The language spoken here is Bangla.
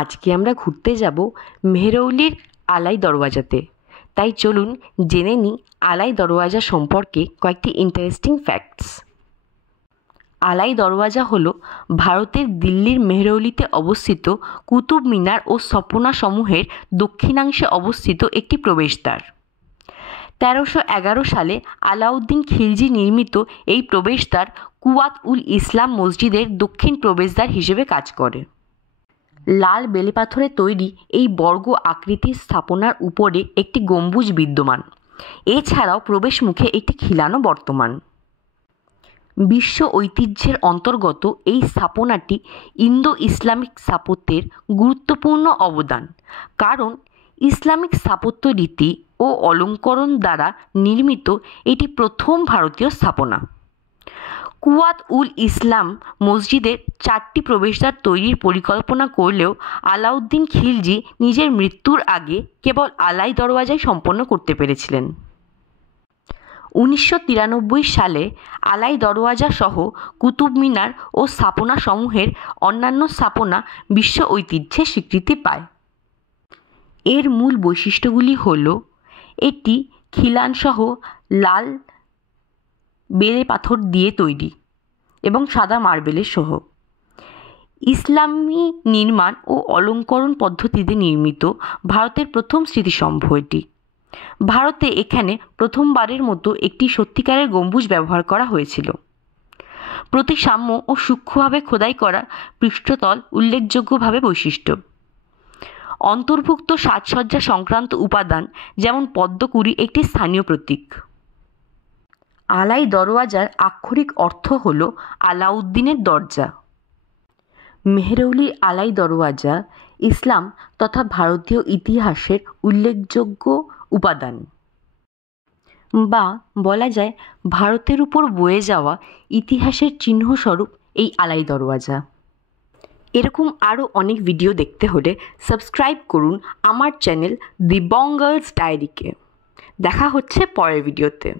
আজকে আমরা ঘুরতে যাব মেহরৌলির আলাই দরওয়াজাতে। তাই চলুন জেনে নিই আলাই দরওয়াজা সম্পর্কে কয়েকটি ইন্টারেস্টিং ফ্যাক্টস। আলাই দরওয়াজা হলো ভারতের দিল্লির মেহরৌলিতে অবস্থিত কুতুব মিনার ও সপনা সমূহের দক্ষিণাংশে অবস্থিত একটি প্রবেশদ্বার। 1311 সালে আলাউদ্দিন খিলজি নির্মিত এই প্রবেশদ্বার কুওয়াত উল ইসলাম মসজিদের দক্ষিণ প্রবেশদ্বার হিসেবে কাজ করে। লাল বেলেপাথরে তৈরি এই বর্গ আকৃতির স্থাপনার উপরে একটি গম্বুজ বিদ্যমান। এছাড়াও প্রবেশ মুখে একটি খিলানও বর্তমান। বিশ্ব ঐতিহ্যের অন্তর্গত এই স্থাপনাটি ইন্দো ইসলামিক স্থাপত্যের গুরুত্বপূর্ণ অবদান, কারণ ইসলামিক স্থাপত্য রীতি ও অলঙ্করণ দ্বারা নির্মিত এটি প্রথম ভারতীয় স্থাপনা। কুওয়াত উল ইসলাম মসজিদের 4টি প্রবেশদ্বার তৈরির পরিকল্পনা করলেও আলাউদ্দিন খিলজি নিজের মৃত্যুর আগে কেবল আলাই দরওয়াজাই সম্পন্ন করতে পেরেছিলেন। 1993 সালে আলাই দরওয়াজা সহ কুতুব মিনার ও স্থাপনা সমূহের অন্যান্য স্থাপনা বিশ্ব ঐতিহ্যের স্বীকৃতি পায়। এর মূল বৈশিষ্ট্যগুলি হল এটি খিলানসহ লাল বেলে পাথর দিয়ে তৈরি এবং সাদা মার্বেলের সহ। ইসলামী নির্মাণ ও অলঙ্করণ পদ্ধতিতে নির্মিত ভারতের প্রথম স্মৃতিস্তম্ভ এটি। ভারতে এখানে প্রথমবারের মতো একটি সত্যিকারের গম্বুজ ব্যবহার করা হয়েছিল। প্রতিসাম্য ও সূক্ষ্মভাবে খোদাই করা পৃষ্ঠতল উল্লেখযোগ্যভাবে বৈশিষ্ট্য। অন্তর্ভুক্ত সাজসজ্জা সংক্রান্ত উপাদান যেমন পদ্মকুঁড়ি একটি স্থানীয় প্রতীক। আলাই দরওয়াজার আক্ষরিক অর্থ হল আলাউদ্দিনের দরজা। মেহরৌলি আলাই দরওয়াজা ইসলাম তথা ভারতীয় ইতিহাসের উল্লেখযোগ্য উপাদান, বা বলা যায় ভারতের উপর বয়ে যাওয়া ইতিহাসের চিহ্নস্বরূপ এই আলাই দরওয়াজা। এরকম আরও অনেক ভিডিও দেখতে হলে সাবস্ক্রাইব করুন আমার চ্যানেল দি বঙ্গালস ডায়েরিকে। দেখা হচ্ছে পরের ভিডিওতে।